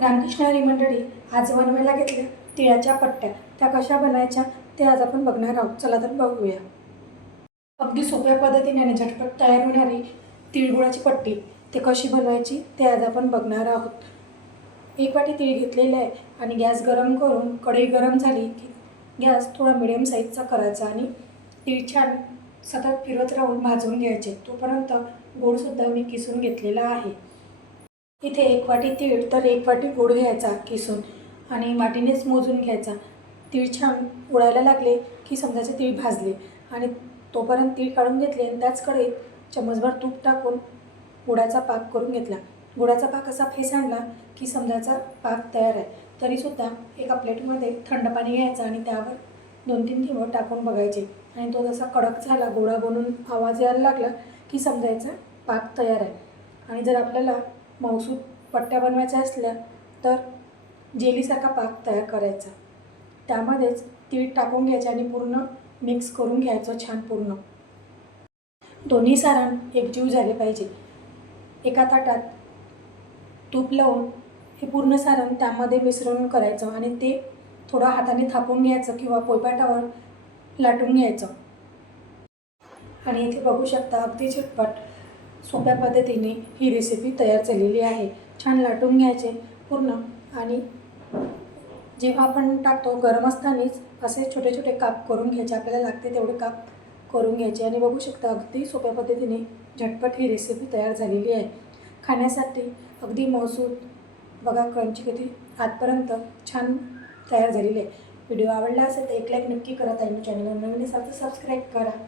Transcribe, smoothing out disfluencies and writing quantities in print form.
रामकृष्ण हरी मंडळी, आज बनवायला घेतल्या तिळाच्या पट्ट्या. त्या कशा बनायच्या ते आज आपण बघणार आहोत. चला तर बघूया. अगदी सोप्या पद्धतीने आणि झटपट तयार होणारी तिळगुळाची पट्टी ते कशी बनवायची ते आज आपण बघणार आहोत. 1 वाटी तीळ घेतलेले आहे आणि गॅस गरम करून कढई गरम झाली की गॅस थोडा मिडियम साईजचा करायचा आणि तीळ छान सतत फिरत राहून भाजून घ्यायचे. तोपर्यंत गोडसुद्धा मी किसून घेतलेला आहे. इथे 1 वाटी तीळ तर 1 वाटी गोड घ्यायचा किसून आणि वाटीनेच मोजून घ्यायचा. तीळ छान उडायला लागले की समजायचे तीळ भाजले आणि तोपर्यंत तीळ काढून घेतले आणि त्याच कढईत चमचभर तूप टाकून गुळाचा पाक करून घेतला. गुळाचा पाक असा फेस आणला की समजायचा पाक तयार आहे. तरीसुद्धा एका प्लेटमध्ये थंड पाणी घ्यायचं आणि त्यावर 2-3 थेंब टाकून बघायचे आणि तो जसा कडक झाला, गोळा बनून आवाज यायला लागला की समजायचा पाक तयार आहे. आणि जर आपल्याला मऊसूत पट्ट्या बनवायच्या असल्या तर जेलीसारखा पाक तयार करायचा. त्यामध्येच तीळ टाकून घ्यायचे आणि पूर्ण मिक्स करून घ्यायचं छान पूर्ण. दोन्ही सारण एकजीव झाले पाहिजे. एका ताटात तूप लावून हे पूर्ण सारण त्यामध्ये मिश्रण करायचं आणि ते थोडं हाताने थापून घ्यायचं किंवा पोळपाटावर लाटून घ्यायचं. आणि इथे बघू शकता अगदी झटपट सोप्या पद्धतीने ही रेसिपी तयार झालेली आहे. छान लाटून घ्यायचे पूर्ण आणि जेव्हा आपण टाकतो गरम असतानाच असे छोटे छोटे काप करून घ्यायचे. आपल्याला लागते तेवढे काप करून घ्यायचे आणि बघू शकता अगदी सोप्या पद्धतीने झटपट ही रेसिपी तयार झालेली आहे. खाण्यासाठी अगदी मऊसूत बघा, क्रंची किती आतपर्यंत छान तयार झालेली आहे. व्हिडिओ आवडला असेल तर एक लाईक नक्की करा. ताईंनी चॅनलवर नवीन असाल तर सबस्क्राईब करा.